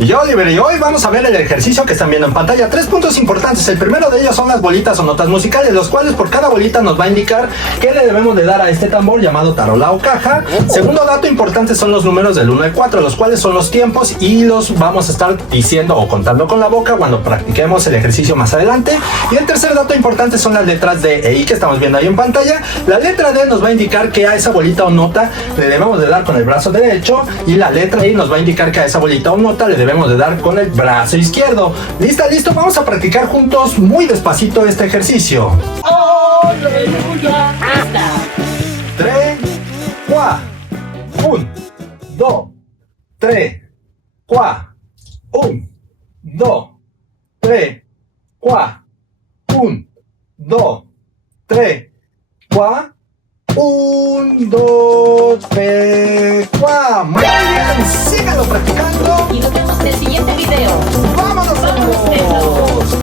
Y yo, Oliver, y hoy vamos a ver el ejercicio que están viendo en pantalla. 3 puntos importantes. El primero de ellos son las bolitas o notas musicales, los cuales por cada bolita nos va a indicar qué le debemos de dar a este tambor llamado tarola o caja. Segundo dato importante son los números del 1 al 4, los cuales son los tiempos y los vamos a estar diciendo o contando con la boca cuando practiquemos el ejercicio más adelante. Y el tercer dato importante son las letras D e I que estamos viendo ahí en pantalla. La letra D nos va a indicar que a esa bolita o nota le debemos de dar con el brazo derecho, y la letra I nos va a indicar que a esa bolita o nota le debemos de dar con el brazo izquierdo. ¿Lista? ¿Listo? Vamos a practicar juntos muy despacito este ejercicio. ¡Aleluya! ¡Hasta! 3, 4, 1, 2, 3, 4, 1, 2, 3, 4, 1, 2, 3, 4, 1, 2, 3, 4. Muy bien, síganlo practicando.